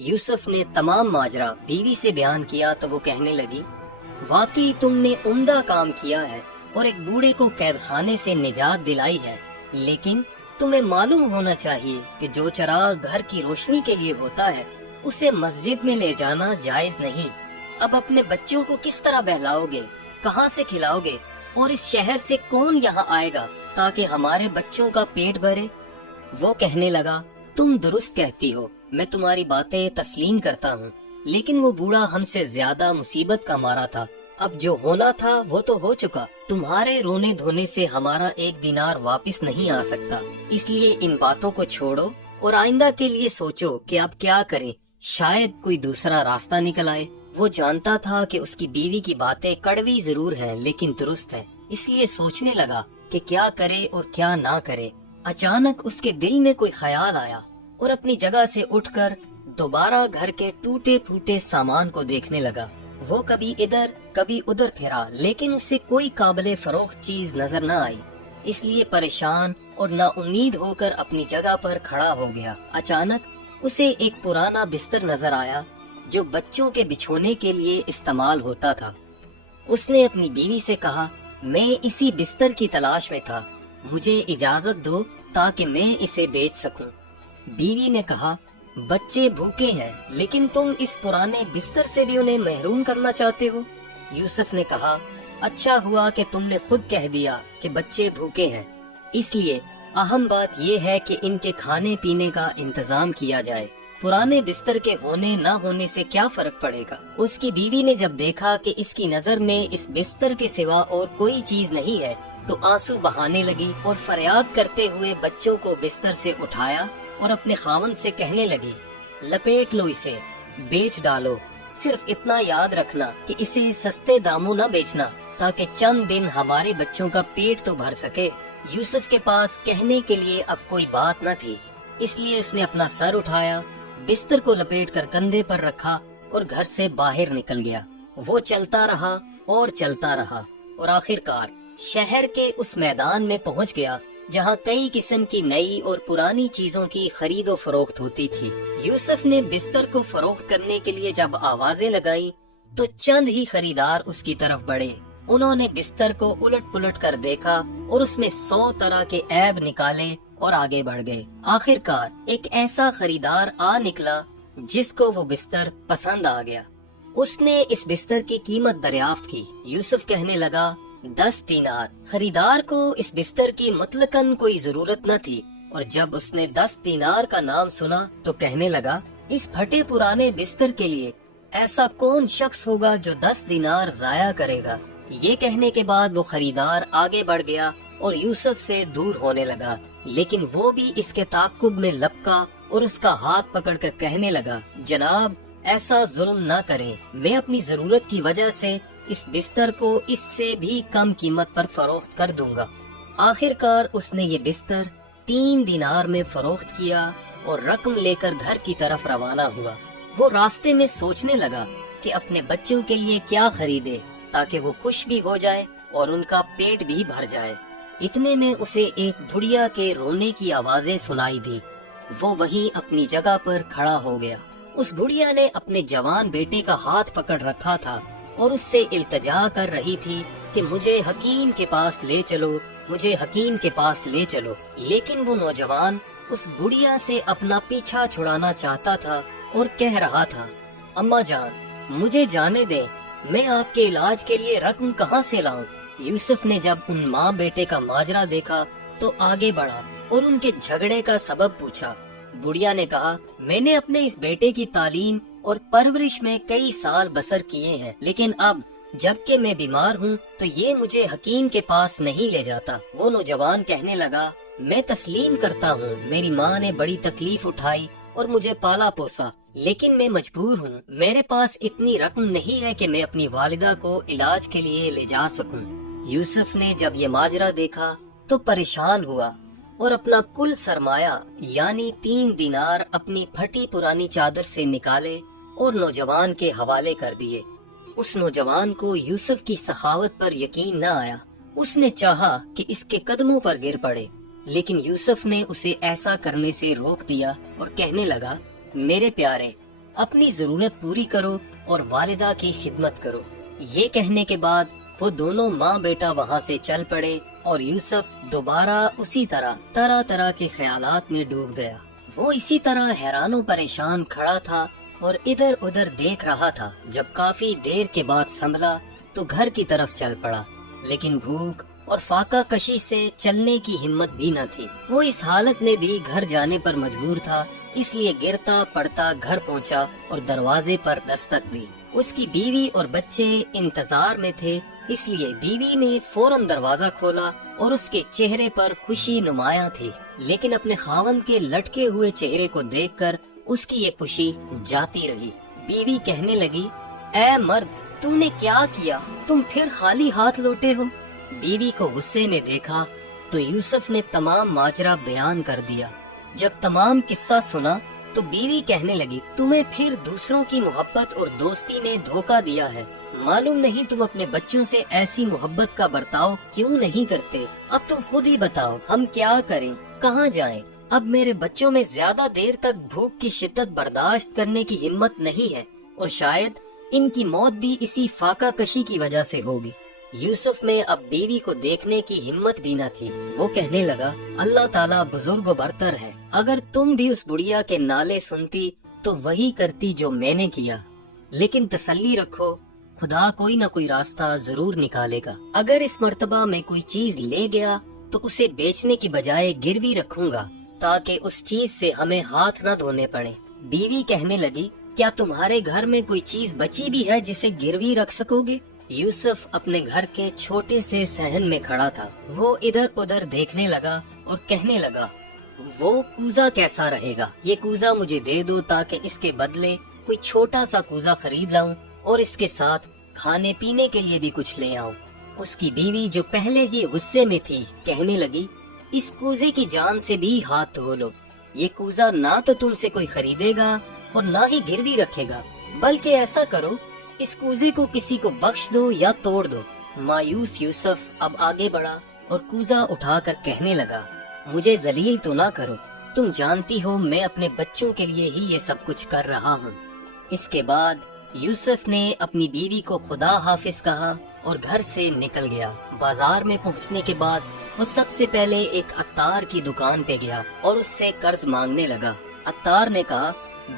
یوسف نے تمام ماجرا بیوی سے بیان کیا تو وہ کہنے لگی، واقعی تم نے عمدہ کام کیا ہے اور ایک بوڑھے کو قید خانے سے نجات دلائی ہے، لیکن تمہیں معلوم ہونا چاہیے کہ جو چراغ گھر کی روشنی کے لیے ہوتا ہے اسے مسجد میں لے جانا جائز نہیں۔ اب اپنے بچوں کو کس طرح بہلاؤ گے، کہاں سے کھلاؤ گے، اور اس شہر سے کون یہاں آئے گا تاکہ ہمارے بچوں کا پیٹ بھرے؟ وہ کہنے لگا، تم درست کہتی ہو، میں تمہاری باتیں تسلیم کرتا ہوں، لیکن وہ بوڑھا ہم سے زیادہ مصیبت کا مارا تھا، اب جو ہونا تھا وہ تو ہو چکا، تمہارے رونے دھونے سے ہمارا 1 دینار واپس نہیں آ سکتا، اس لیے ان باتوں کو چھوڑو اور آئندہ کے لیے سوچو کہ اب کیا کریں، شاید کوئی دوسرا راستہ نکل آئے۔ وہ جانتا تھا کہ اس کی بیوی کی باتیں کڑوی ضرور ہیں لیکن درست ہیں، اس لیے سوچنے لگا کہ کیا کرے اور کیا نہ کرے۔ اچانک اس کے دل میں کوئی خیال آیا اور اپنی جگہ سے اٹھ کر دوبارہ گھر کے ٹوٹے پھوٹے سامان کو دیکھنے لگا۔ وہ کبھی ادھر کبھی ادھر پھرا لیکن اسے کوئی قابل فروخت چیز نظر نہ آئی، اس لیے پریشان اور نا امید ہو کر اپنی جگہ پر کھڑا ہو گیا۔ اچانک اسے ایک پرانا بستر نظر آیا جو بچوں کے بچھونے کے لیے استعمال ہوتا تھا۔ اس نے اپنی بیوی سے کہا، میں اسی بستر کی تلاش میں تھا، مجھے اجازت دو تاکہ میں اسے بیچ سکوں۔ بیوی نے کہا، بچے بھوکے ہیں لیکن تم اس پرانے بستر سے بھی انہیں محروم کرنا چاہتے ہو؟ یوسف نے کہا، اچھا ہوا کہ تم نے خود کہہ دیا کہ بچے بھوکے ہیں، اس لیے اہم بات یہ ہے کہ ان کے کھانے پینے کا انتظام کیا جائے، پرانے بستر کے ہونے نہ ہونے سے کیا فرق پڑے گا۔ اس کی بیوی نے جب دیکھا کہ اس کی نظر میں اس بستر کے سوا اور کوئی چیز نہیں ہے تو آنسو بہانے لگی اور فریاد کرتے ہوئے بچوں کو بستر سے اٹھایا اور اپنے خاوند سے کہنے لگی، لپیٹ لو اسے، بیچ ڈالو، صرف اتنا یاد رکھنا کہ اسے سستے داموں نہ بیچنا تاکہ چند دن ہمارے بچوں کا پیٹ تو بھر سکے۔ یوسف کے پاس کہنے کے لیے اب کوئی بات نہ تھی، اس لیے اس نے اپنا سر اٹھایا، بستر کو لپیٹ کر کندھے پر رکھا اور گھر سے باہر نکل گیا۔ وہ چلتا رہا اور چلتا رہا اور آخرکار شہر کے اس میدان میں پہنچ گیا جہاں کئی قسم کی نئی اور پرانی چیزوں کی خرید و فروخت ہوتی تھی۔ یوسف نے بستر کو فروخت کرنے کے لیے جب آوازیں لگائی تو چند ہی خریدار اس کی طرف بڑھے۔ انہوں نے بستر کو الٹ پلٹ کر دیکھا اور اس میں 100 طرح کے عیب نکالے اور آگے بڑھ گئے۔ آخرکار ایک ایسا خریدار آ نکلا جس کو وہ بستر پسند آ گیا۔ اس نے اس بستر کی قیمت دریافت کی۔ یوسف کہنے لگا، 10 دینار۔ خریدار کو اس بستر کی مطلقاً کوئی ضرورت نہ تھی، اور جب اس نے 10 دینار کا نام سنا تو کہنے لگا، اس پھٹے پرانے بستر کے لیے ایسا کون شخص ہوگا جو 10 دینار ضائع کرے گا؟ یہ کہنے کے بعد وہ خریدار آگے بڑھ گیا اور یوسف سے دور ہونے لگا، لیکن وہ بھی اس کے تعاقب میں لپکا اور اس کا ہاتھ پکڑ کر کہنے لگا، جناب ایسا ظلم نہ کریں، میں اپنی ضرورت کی وجہ سے اس بستر کو اس سے بھی کم قیمت پر فروخت کر دوں گا۔ آخرکار اس نے یہ بستر 3 دینار میں فروخت کیا اور رقم لے کر گھر کی طرف روانہ ہوا۔ وہ راستے میں سوچنے لگا کہ اپنے بچوں کے لیے کیا خریدے تاکہ وہ خوش بھی ہو جائے اور ان کا پیٹ بھی بھر جائے۔ اتنے میں اسے ایک بڑھیا کے رونے کی آوازیں سنائی دی۔ وہ وہیں اپنی جگہ پر کھڑا ہو گیا۔ اس بڑھیا نے اپنے جوان بیٹے کا ہاتھ پکڑ رکھا تھا اور اس سے التجا کر رہی تھی کہ مجھے حکیم کے پاس لے چلو، مجھے حکیم کے پاس لے چلو، لیکن وہ نوجوان اس بڑھیا سے اپنا پیچھا چھڑانا چاہتا تھا اور کہہ رہا تھا، اماں جان مجھے جانے دیں، میں آپ کے علاج کے لیے رقم کہاں سے لاؤں؟ یوسف نے جب ان ماں بیٹے کا ماجرا دیکھا تو آگے بڑھا اور ان کے جھگڑے کا سبب پوچھا۔ بڑھیا نے کہا، میں نے اپنے اس بیٹے کی تعلیم اور پرورش میں کئی سال بسر کیے ہیں، لیکن اب جب کہ میں بیمار ہوں تو یہ مجھے حکیم کے پاس نہیں لے جاتا۔ وہ نوجوان کہنے لگا، میں تسلیم کرتا ہوں، میری ماں نے بڑی تکلیف اٹھائی اور مجھے پالا پوسا، لیکن میں مجبور ہوں، میرے پاس اتنی رقم نہیں ہے کہ میں اپنی والدہ کو علاج کے لیے لے جا سکوں۔ یوسف نے جب یہ ماجرا دیکھا تو پریشان ہوا اور اپنا کل سرمایہ یعنی 3 دینار اپنی پھٹی پرانی چادر سے نکالے اور نوجوان کے حوالے کر دیے۔ اس نوجوان کو یوسف کی سخاوت پر یقین نہ آیا، اس نے چاہا کہ اس کے قدموں پر گر پڑے، لیکن یوسف نے اسے ایسا کرنے سے روک دیا اور کہنے لگا، میرے پیارے، اپنی ضرورت پوری کرو اور والدہ کی خدمت کرو۔ یہ کہنے کے بعد وہ دونوں ماں بیٹا وہاں سے چل پڑے اور یوسف دوبارہ اسی طرح طرح کے خیالات میں ڈوب گیا۔ وہ اسی طرح حیران و پریشان کھڑا تھا اور ادھر ادھر دیکھ رہا تھا۔ جب کافی دیر کے بعد سنبھلا تو گھر کی طرف چل پڑا، لیکن بھوک اور فاقہ کشی سے چلنے کی ہمت بھی نہ تھی۔ وہ اس حالت میں بھی گھر جانے پر مجبور تھا، اس لیے گرتا پڑتا گھر پہنچا اور دروازے پر دستک دی۔ اس کی بیوی اور بچے انتظار میں تھے، اس لیے بیوی نے فوراً دروازہ کھولا اور اس کے چہرے پر خوشی نمایاں تھی، لیکن اپنے خاوند کے لٹکے ہوئے چہرے کو دیکھ کر اس کی یہ خوشی جاتی رہی۔ بیوی کہنے لگی، اے مرد، تو نے کیا کیا؟ تم پھر خالی ہاتھ لوٹے ہو۔ بیوی کو غصے میں دیکھا تو یوسف نے تمام ماجرا بیان کر دیا۔ جب تمام قصہ سنا تو بیوی کہنے لگی، تمہیں پھر دوسروں کی محبت اور دوستی نے دھوکہ دیا ہے۔ معلوم نہیں تم اپنے بچوں سے ایسی محبت کا برتاؤ کیوں نہیں کرتے؟ اب تم خود ہی بتاؤ، ہم کیا کریں، کہاں جائیں؟ اب میرے بچوں میں زیادہ دیر تک بھوک کی شدت برداشت کرنے کی ہمت نہیں ہے، اور شاید ان کی موت بھی اسی فاقہ کشی کی وجہ سے ہوگی۔ یوسف میں اب بیوی کو دیکھنے کی ہمت بھی نہ تھی۔ وہ کہنے لگا، اللہ تعالیٰ بزرگ و برتر ہے، اگر تم بھی اس بڑھیا کے نالے سنتی تو وہی کرتی جو میں نے کیا، لیکن تسلی رکھو، خدا کوئی نہ کوئی راستہ ضرور نکالے گا۔ اگر اس مرتبہ میں کوئی چیز لے گیا تو اسے بیچنے کی بجائے گروی رکھوں گا، تاکہ اس چیز سے ہمیں ہاتھ نہ دھونے پڑے۔ بیوی کہنے لگی، کیا تمہارے گھر میں کوئی چیز بچی بھی ہے جسے گروی رکھ سکو گے؟ یوسف اپنے گھر کے چھوٹے سے صحن میں کھڑا تھا۔ وہ ادھر ادھر دیکھنے لگا اور کہنے لگا، وہ کوزہ کیسا رہے گا؟ یہ کوزہ مجھے دے دو تاکہ اس کے بدلے کوئی چھوٹا سا کوزہ خرید لاؤں اور اس کے ساتھ کھانے پینے کے لیے بھی کچھ لے آؤں۔ اس کی بیوی جو پہلے ہی غصے میں تھی کہنے لگی، اس کوزے کی جان سے بھی ہاتھ دھو لو، یہ کوزہ نہ تو تم سے کوئی خریدے گا اور نہ ہی گروی رکھے گا، بلکہ ایسا کرو اس کوزے کو کسی کو بخش دو یا توڑ دو۔ مایوس یوسف اب آگے بڑھا اور کوزہ اٹھا کر کہنے لگا، مجھے ذلیل تو نہ کرو، تم جانتی ہو میں اپنے بچوں کے لیے ہی یہ سب کچھ کر رہا ہوں۔ اس کے بعد یوسف نے اپنی بیوی کو خدا حافظ کہا اور گھر سے نکل گیا۔ بازار میں پہنچنے کے بعد وہ سب سے پہلے ایک عطار کی دکان پہ گیا اور اس سے قرض مانگنے لگا۔ عطار نے کہا،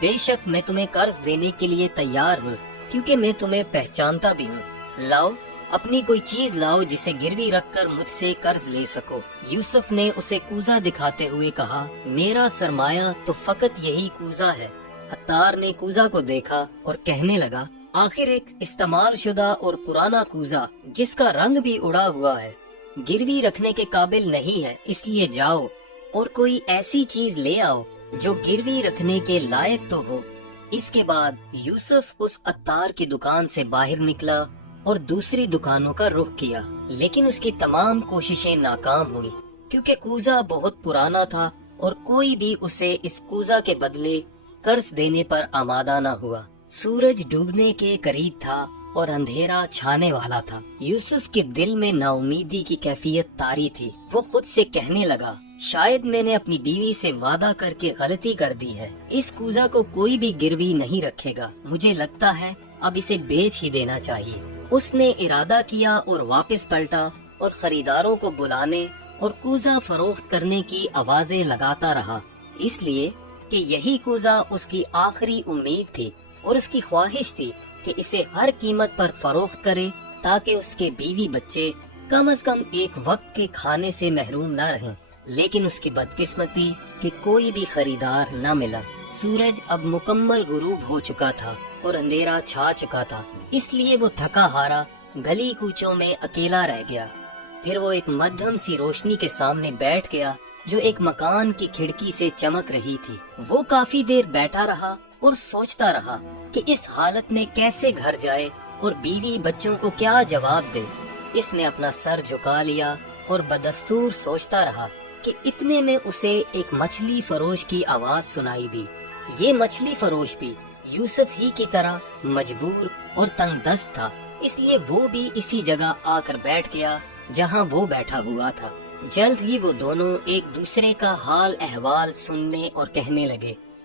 بے شک میں تمہیں قرض دینے کے لیے تیار ہوں، کیونکہ میں تمہیں پہچانتا بھی ہوں۔ لاؤ، اپنی کوئی چیز لاؤ جسے گروی رکھ کر مجھ سے قرض لے سکو۔ یوسف نے اسے کوزہ دکھاتے ہوئے کہا، میرا سرمایہ تو فقط یہی کوزہ ہے۔ عطار نے کوزہ کو دیکھا اور کہنے لگا، آخر ایک استعمال شدہ اور پرانا کوزہ جس کا رنگ بھی اڑا ہوا ہے، گروی رکھنے کے قابل نہیں ہے، اس لیے جاؤ اور کوئی ایسی چیز لے آؤ جو گروی رکھنے کے لائق تو ہو۔ اس کے بعد یوسف اس عطار کی دکان سے باہر نکلا اور دوسری دکانوں کا رخ کیا، لیکن اس کی تمام کوششیں ناکام ہوئی، کیونکہ کوزہ بہت پرانا تھا اور کوئی بھی اسے اس کوزہ کے بدلے قرض دینے پر آمادہ نہ ہوا۔ سورج ڈوبنے کے قریب تھا اور اندھیرا چھانے والا تھا۔ یوسف کے دل میں نا امیدی کی کیفیت طاری تھی۔ وہ خود سے کہنے لگا، شاید میں نے اپنی بیوی سے وعدہ کر کے غلطی کر دی ہے، اس کوزہ کو کوئی بھی گروی نہیں رکھے گا، مجھے لگتا ہے اب اسے بیچ ہی دینا چاہیے۔ اس نے ارادہ کیا اور واپس پلٹا اور خریداروں کو بلانے اور کوزہ فروخت کرنے کی آوازیں لگاتا رہا، اس لیے کہ یہی کوزہ اس کی آخری امید تھی اور اس کی خواہش تھی کہ اسے ہر قیمت پر فروخت کرے تاکہ اس کے بیوی بچے کم از کم ایک وقت کے کھانے سے محروم نہ رہیں۔ لیکن اس کی بدقسمتی کہ کوئی بھی خریدار نہ ملا۔ سورج اب مکمل غروب ہو چکا تھا اور اندھیرا چھا چکا تھا، اس لیے وہ تھکا ہارا گلی کوچوں میں اکیلا رہ گیا۔ پھر وہ ایک مدھم سی روشنی کے سامنے بیٹھ گیا جو ایک مکان کی کھڑکی سے چمک رہی تھی۔ وہ کافی دیر بیٹھا رہا اور سوچتا رہا کہ اس حالت میں کیسے گھر جائے اور بیوی بچوں کو کیا جواب دے۔ اس نے اپنا سر جھکا لیا اور بدستور سوچتا رہا کہ اتنے میں اسے ایک مچھلی فروش کی آواز سنائی دی۔ یہ مچھلی فروش بھی یوسف ہی کی طرح مجبور اور تنگ دست تھا، اس لیے وہ بھی اسی جگہ آ کر بیٹھ گیا جہاں وہ بیٹھا ہوا تھا۔ جلد ہی وہ دونوں ایک دوسرے کا حال احوال سننے اور کہنے لگے،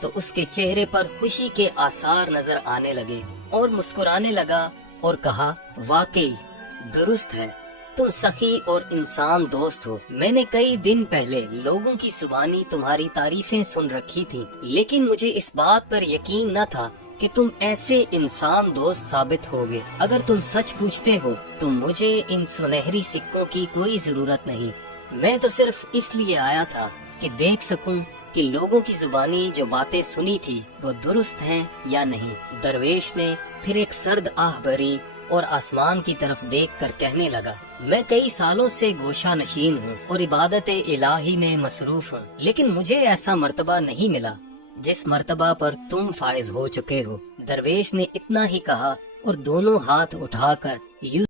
تو اس کے چہرے پر خوشی کے آثار نظر آنے لگے اور مسکرانے لگا اور کہا واقعی درست ہے، تم سخی اور انسان دوست ہو۔ میں نے کئی دن پہلے لوگوں کی زبانی تمہاری تعریفیں سن رکھی تھی، لیکن مجھے اس بات پر یقین نہ تھا کہ تم ایسے انسان دوست ثابت ہوگے۔ اگر تم سچ پوچھتے ہو تو مجھے ان سنہری سکوں کی کوئی ضرورت نہیں، میں تو صرف اس لیے آیا تھا کہ دیکھ سکوں کہ لوگوں کی زبانی جو باتیں سنی تھی وہ درست ہیں یا نہیں۔ درویش نے پھر ایک سرد آہ بھری اور آسمان کی طرف دیکھ کر کہنے لگا، میں کئی سالوں سے گوشہ نشین ہوں اور عبادت الہی میں مصروف ہوں، لیکن مجھے ایسا مرتبہ نہیں ملا جس مرتبہ پر تم فائز ہو چکے ہو۔ درویش نے اتنا ہی کہا اور دونوں ہاتھ اٹھا کر